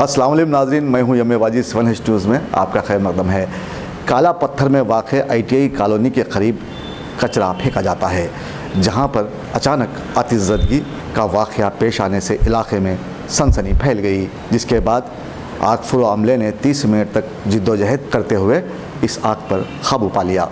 अस्सलाम वालेकुम नाज़रीन, मैं हूं यम्मेबाजी 7H न्यूज़ में आपका खैर मकदम है। काला पत्थर में वाक़ ITI कॉलोनी के करीब कचरा फेंका जाता है, जहां पर अचानक आतिशज़दगी का वाक़या पेश आने से इलाके में सनसनी फैल गई, जिसके बाद आग फुरो अमले ने 30 मिनट तक जिद्दोजहद करते हुए इस आग पर काबू पा लिया।